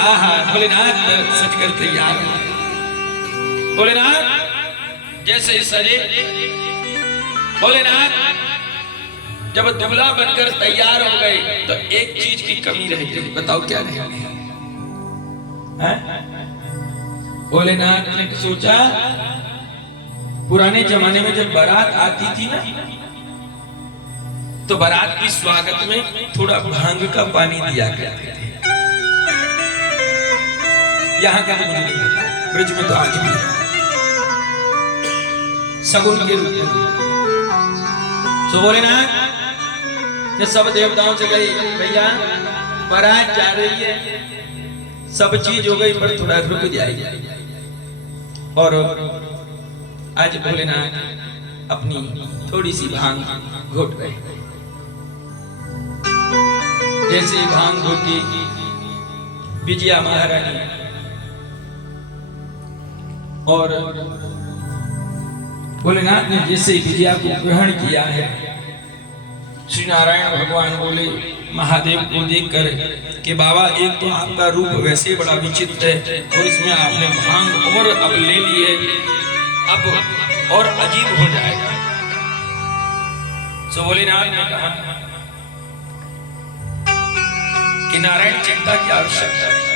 आहा भोलेनाथ सच कर तैयार हो। भोलेनाथ जैसे ही सजे, भोलेनाथ जब दूल्हा बनकर तैयार हो गए तो एक चीज की कमी रह गई। बताओ क्या रह गई? भोलेनाथ ने सोचा, पुराने जमाने में जब बारात आती थी ना, तो बारात की स्वागत में थोड़ा भांग का पानी दिया करते थे। यहाँ का तो मुझे नहीं पता, ब्रिज में तो आज भी है, सगुन के रूप में। तो भोलेनाथ ने सब देवताओं से कही, भैया बारात जा रही है, सब चीज हो गई पर थोड़ा रुक जाइए। और आज भोलेनाथ अपनी थोड़ी सी भांग घोट गए। जैसे ही भांग घोटी, विजया महारानी और भोलेनाथ ने जैसे विजया को ग्रहण किया है, श्री नारायण भगवान बोले महादेव को देखकर कि बाबा एक तो आपका रूप वैसे बड़ा विचित्र है और इसमें आपने भांग और अब ले ली है, अब और अजीब हो जाएगा। सो भोलेनाथ ने कहा कि नारायण चिंता की आवश्यकता नहीं,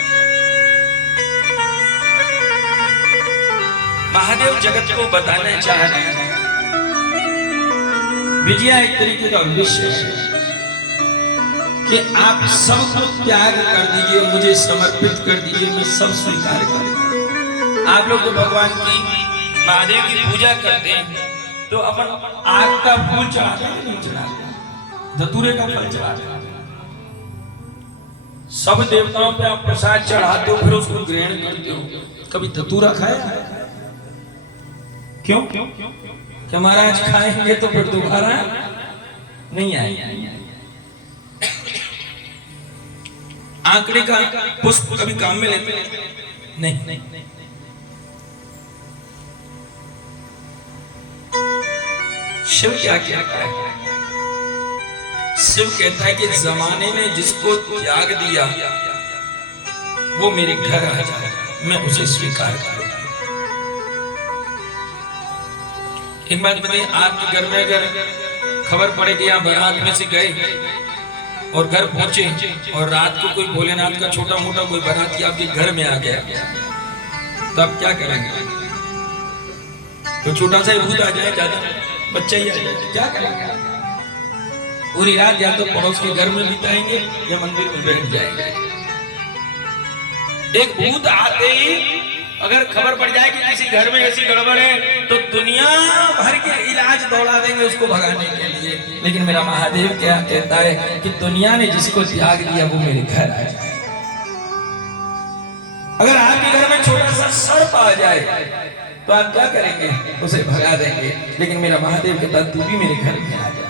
महादेव जगत को बताना चाह रहे हैं। विजया एक तरीके का विषय है कि आप सब त्याग कर दीजिए, मुझे समर्पित कर दीजिए, मैं सब स्वीकार करूंगा। आप लोग तो भगवान की, महादेव की पूजा करते हैं तो अपन आग का फूल चढ़ाते हैं, नहीं चढ़ाते, धतूरे का फल चढ़ाते हैं। सब देवताओं पे आप प्रसाद चढ़ाते हो, फिर उसको ग्रहण करते हो। कभी धतूरा खाया? क्यों? कि महाराज खाएंगे तो फिर दोबारा नहीं आएगा। आंकड़े का पुष्प कभी काम में लेते नहीं। शिव क्या कहता है? शिव कहता है कि जमाने ने जिसको त्याग दिया वो मेरे घर आ जाए, मैं उसे स्वीकार करूंगा। एक बात बताइए, आपके घर में अगर खबर पड़े कि यहाँ बारात में से गए और घर पहुंचे और रात को कोई भोलेनाथ का छोटा मोटा कोई बाराती आपके घर में आ गया, तो आप क्या करेंगे? तो छोटा सा भूत आ जाए, ज्यादा बच्चा ही आ जाए, क्या करेंगे? पूरी रात या तो पड़ोस के घर में बिताएंगे या मंदिर में बैठ जाएंगे। एक भूत आते ही अगर खबर पड़ जाए कि किसी घर में ऐसी गड़बड़ है तो दुनिया भर के इलाज दौड़ा देंगे उसको भगाने के लिए। लेकिन मेरा महादेव क्या कहता है कि दुनिया ने जिसको त्याग दिया वो मेरे घर आ जाए। अगर आपके घर में छोटा सा सर्प आ जाए तो आप क्या करेंगे? उसे भगा देंगे। लेकिन मेरा महादेव कहता है तू भी मेरे घर में आ जा।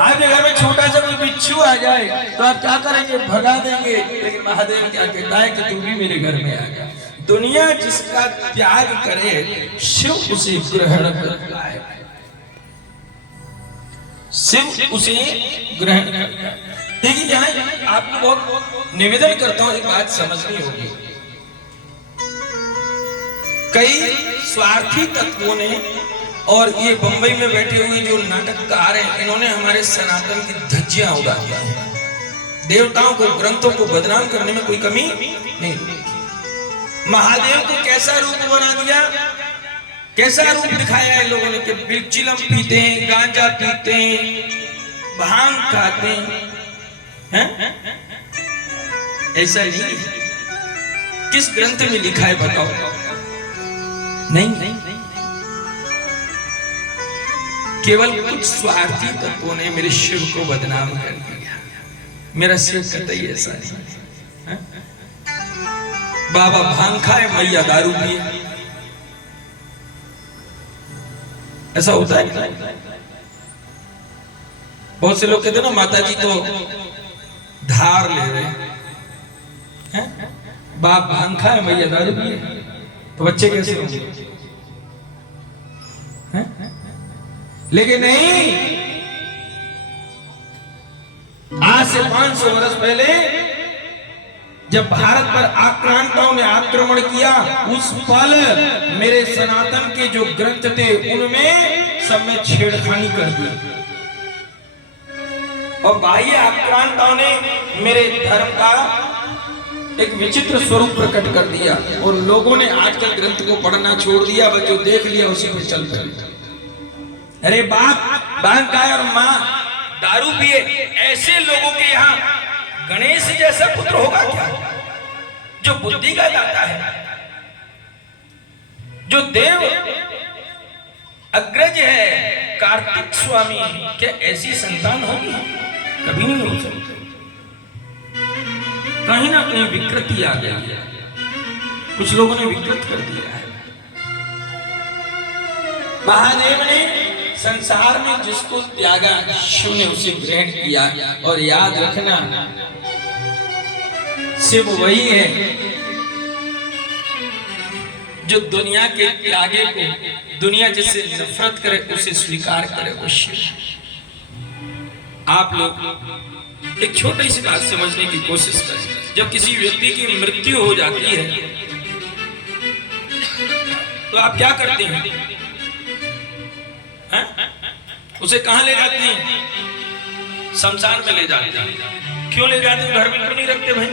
आपके घर में छोटा सा कोई बिच्छू आ जाए तो आप क्या करेंगे? भगा देंगे। लेकिन महादेव क्या कहता है कि तू भी मेरे घर में आ जा। दुनिया जिसका त्याग करे शिव उसे ग्रहण करता है, शिव उसे ग्रहण करता है। देखिए यहाँ आपको बहुत निवेदन करता हूं, एक बात समझनी होगी। कई स्वार्थी तत्वों ने और ये बंबई में बैठे हुए जो नाटककार हैं, इन्होंने हमारे सनातन की धज्जियां उड़ा दी हैं। देवताओं को, ग्रंथों को बदनाम करने में कोई कमी नहीं। महादेव को कैसा रूप बना दिया, कैसा रूप दिखाया है लोगों ने कि बिल्चिलम पीते हैं, गांजा पीते हैं, भांग खाते हैं। ऐसा नहीं, किस ग्रंथ में लिखा है बताओ? नहीं, केवल कुछ स्वार्थी तत्वों ने मेरे शिव को बदनाम कर दिया। मेरा शिव कतई ऐसा नहीं। बाबा भांग खाए, मैया दारू पिए, ऐसा होता है। बहुत से लोग कहते हैं ना माता जी तो धार ले रहे हैं, बाप भांग खाए मैया दारू पिए, तो बच्चे कैसे होंगे? लेकिन नहीं, आज से 500 वर्ष पहले जब भारत पर आक्रांताओं ने आक्रमण किया, उस पल मेरे सनातन के जो ग्रंथ थे उनमें सब में छेड़खानी कर दी और बाह्य आक्रांताओं ने मेरे धर्म का एक विचित्र स्वरूप प्रकट कर दिया और लोगों ने आज के ग्रंथ को पढ़ना छोड़ दिया, बस जो देख लिया उसी पे चल पड़े। अरे बाप गाय और माँ दारू पिए, ऐसे लोगों के यहाँ गणेश जैसा पुत्र होगा क्या जो बुद्धि का दाता है, जो देव अग्रज है, कार्तिक स्वामी, क्या ऐसी संतान होगी? कभी नहीं हो सकती। कहीं ना कहीं विकृति आ गई है, कुछ लोगों ने विकृत कर दिया है। महादेव ने संसार में जिसको त्यागा, शिव ने उसे ग्रहण किया। और याद रखना, शिव वही है जो दुनिया के त्यागे को, दुनिया जिससे नफरत करे उसे स्वीकार करे, वो शिव। आप लोग एक छोटी सी बात समझने की कोशिश करें। जब किसी व्यक्ति की मृत्यु हो जाती है तो आप क्या करते हैं? उसे कहां ले जाते हैं? शमशान में ले जाते हैं। क्यों ले जाते हैं? घर में क्यों नहीं रखते भाई?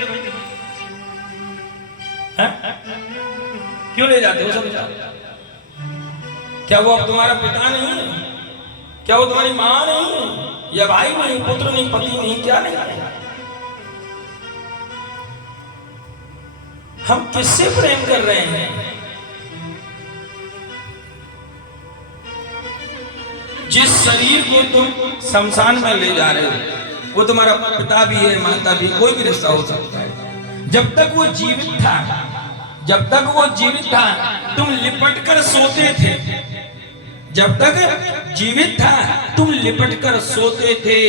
क्यों ले जाते हो शमशान? क्या वो अब तुम्हारा पिता नहीं है? क्या वो तुम्हारी मां नहीं है? या भाई नहीं, पुत्र नहीं, पति नहीं, क्या नहीं? हम किससे प्रेम कर रहे हैं? जिस शरीर को तुम शमशान में ले जा रहे हो वो तुम्हारा पिता भी है, माता भी, कोई भी रिश्ता हो सकता है। जब तक वो जीवित था, जब तक वो जीवित था तुम लिपट कर सोते थे। जब तक जीवित था तुम लिपट कर सोते थे।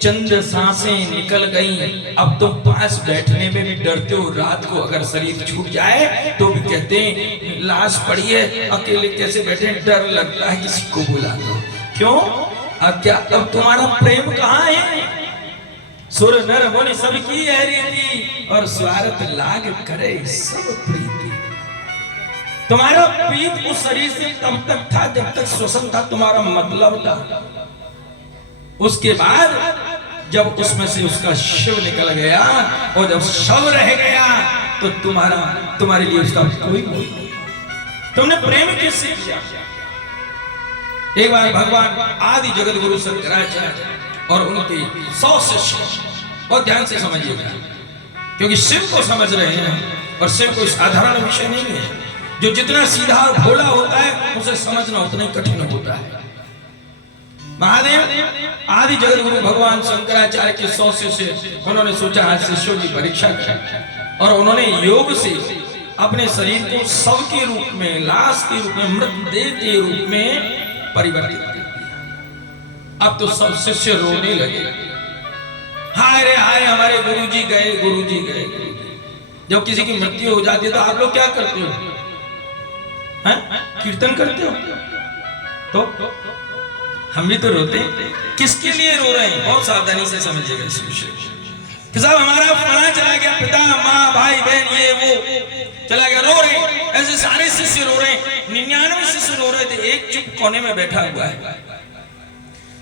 चंद सांसें निकल गई, अब तुम पास बैठने में भी डरते हो। रात को अगर शरीर छूट जाए तो भी कहते हैं लाश पड़ी है, अकेले कैसे बैठे, डर लगता है किसी को बुला लो। क्यों? अब क्या, अब तुम्हारा प्रेम कहाँ है? सुर नर मुनि सबकी है रीति और स्वार्थ लाग करे सब प्रीति। तुम्हारा प्रीत उस शरीर से तब तक था जब तक श्वसन था, तुम्हारा मतलब था। उसके बाद जब उसमें से उसका शिव निकल गया और जब शव रह गया तो तुम्हारे लिए उसका कोई मोल नहीं। तुमने प्रेम किससे किया? एक बार भगवान आदि जगत गुरु शंकराचार्य और उनके 100 शिष्य, बहुत ध्यान से समझिएगा क्योंकि शिव को समझ रहे हैं और शिव कोई साधारण विषय नहीं है। जो जितना सीधा और भोला होता है उसे समझना उतना ही कठिन होता है। महादेव आदि जगत गुरु भगवान शंकराचार्य के 100 शिष्य, उन्होंने सोचा आज शिष्यों की परीक्षा करें और उन्होंने योग से अपने शरीर को शव के रूप में, लाश के रूप में, मृतदेह के रूप में परिवर्तित कर दिया। अब तो सब शिष्य रोने लगे, हाय रे हाय हमारे गुरुजी गए, गुरुजी गए। जब किसी की मृत्यु हो जाती है तो आप लोग क्या करते हो? कीर्तन करते हो? तो हम भी तो रोते हैं। किसके लिए रो रहे हैं? बहुत सावधानी से समझिएगा इस विषय को। साहब हमारा फला चला गया, पिता, माँ, भाई, बहन, ये वो चला गया, रो रहे हैं। ऐसे सारे शिष्य रो रहे हैं। 99 शिष्य रो रहे थे, एक चुप कोने में बैठा हुआ है।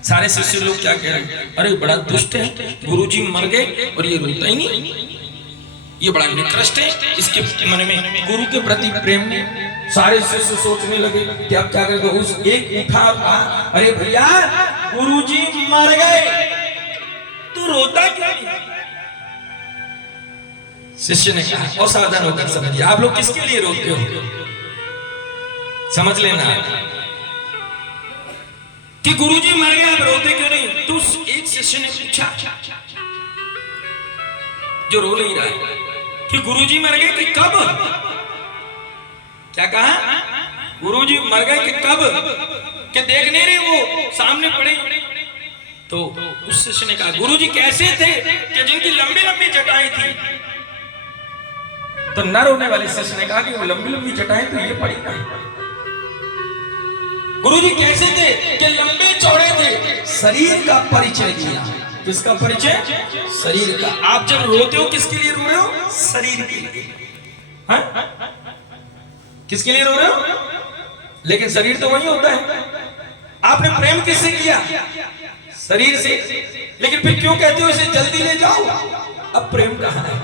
सारे शिष्य लोग क्या कह रहे हैं? अरे बड़ा दुष्ट है, गुरुजी मर गए और ये रोता ही नहीं, ये बड़ा निकृष्ट है, इसके मन में गुरु के प्रति प्रेम नहीं। सारे शिष्य सोचने लगे कि अब क्या करें। उस एक उठा, अरे भैया गुरुजी मर गए, तू रोता क्यों नहीं? शिष्य ने कहा, और सावधान होकर समझिए, आप लोग किसके लिए रोते हो? समझ लेना कि गुरुजी मर गए, आप रोते क्यों नहीं? तो एक शिष्य ने पूछा, जो रो नहीं रहा है, कि गुरुजी मर गए कि कब? क्या कहा? गुरुजी मर गए कि कब? क्या देख नहीं रहे वो सामने पड़े? तो उस शिष्य ने कहा, गुरुजी कैसे थे कि जिनकी लंबी लंबी जटाएं थी? तो न रोने वाले शिष्य ने कहा कि वो लंबी लंबी जटाएं तो ये पड़ी ना। गुरुजी कैसे थे कि लंबे चौड़े थे? शरीर का परिचय दिया। किसका परिचय? शरीर का। आप जब रोते हो किसके लिए रो रहे हो? शरीर के लिए। हाँ? किसके लिए रो रहे हो? लेकिन शरीर तो वही होता है। आपने प्रेम किससे किया? शरीर से। लेकिन फिर क्यों कहते हो इसे जल्दी ले जाओ? अब प्रेम कहां है?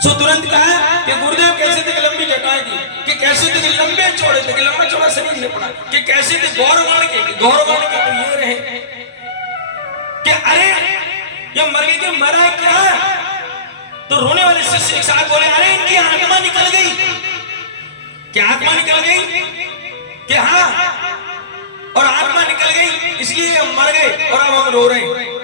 सो तुरंत कहा कि गुरुदेव कैसे थे लंबी जटाएं थी, कि कैसे थे लंबे चौड़े थे, कि लंबा चौड़ा शरीर नहीं पड़ा, कि कैसे थे गौरवाण के तो ये रहे कि अरे ये मर गए, कि मरा है क्या? तो रोने वाले शिष्य एक साथ बोले, अरे इनकी आत्मा निकल गई। क्या आत्मा निकल गई? कि हाँ, और आत्मा निकल गई इसलिए हम मर गए और अब हम रो रहे हैं।